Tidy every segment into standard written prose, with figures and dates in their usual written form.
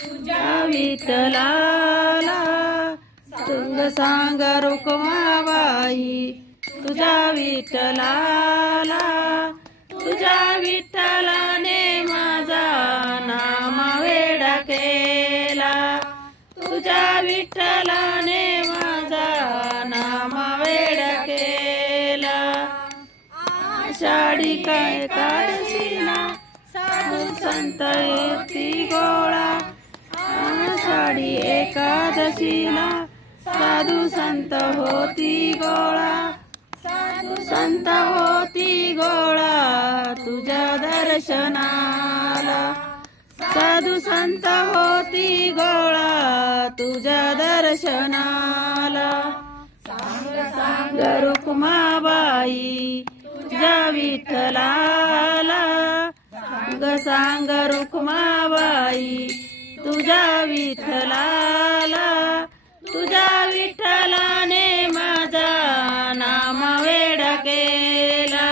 तुझ्या विठ्ठलाला तुंग सांग रुक्माबाई तुझ्या विठ्ठलाला तुझ्या विठ्ठलाने माझा नाम वेडा केला तुझ्या विठ्ठलाने माझा नाम वेडा केला आषाढी काय काढशीला साधू संत येती गोळा आषाढी एकादशीला साधू संत होती गोळा साधू संत होती गोळा तुझ्या दर्शनाला साधू संत होती गोळा तुझ्या दर्शनाला सांग रुक्माबाई तुझ्या विठ्ठलाला सांग रुक्माबाई तुझ्या विठ्ठलाला तुझ्या विठ्ठलाने माझा नाम वेडा केला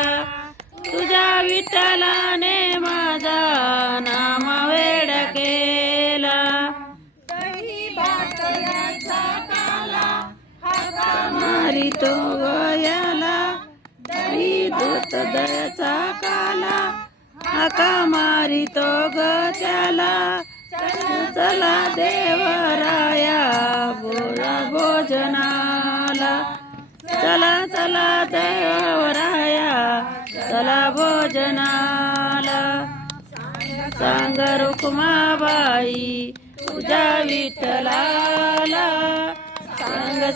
तुझ्या विठ्ठलाने माझा नाम वेडा केला दही भाकऱ्याचा काला हाका मारितो गयाला दही दूध दयाचा काला हाका मारितो ग त्याला चला देवराया बोला भोजनाला चला चला देवराया चला भोजनाला सांग रुक्माबाई तुझ्या विठ्ठलाला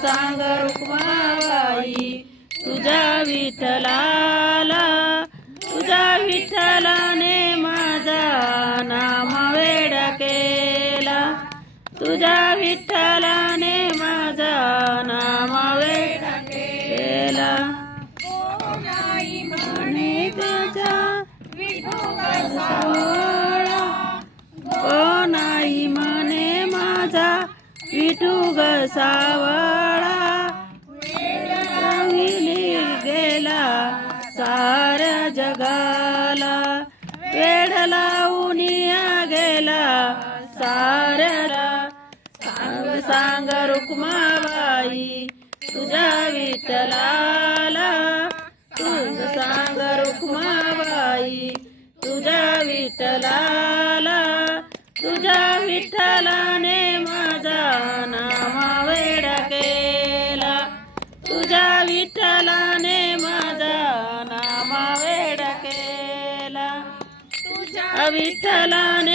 सांग रुक्माबाई तुझ्या विठ्ठलाला तुझ्या विठ्ठलाने माझा नाम वेडा केला तुझ्या विठ्ठलाने माझा नाम वेडा केला कोणाई म्हणे त्याचा विठुगसावळा कोणाई म्हणे माझा विठुगसावळा रंगिली गेला साऱ्या जगाला वेड लावून गेला साऱ्याला सांग रुक्माबाई तुझ्या विठ्ठलाला सांग रुक्माबाई तुझ्या विठ्ठलाला तुझ्या विठ्ठलाने माझा नाम वेडा केला तुझ्या विठ्ठलाने माझा नाम वेडा केला तुझ्या विठ्ठलाने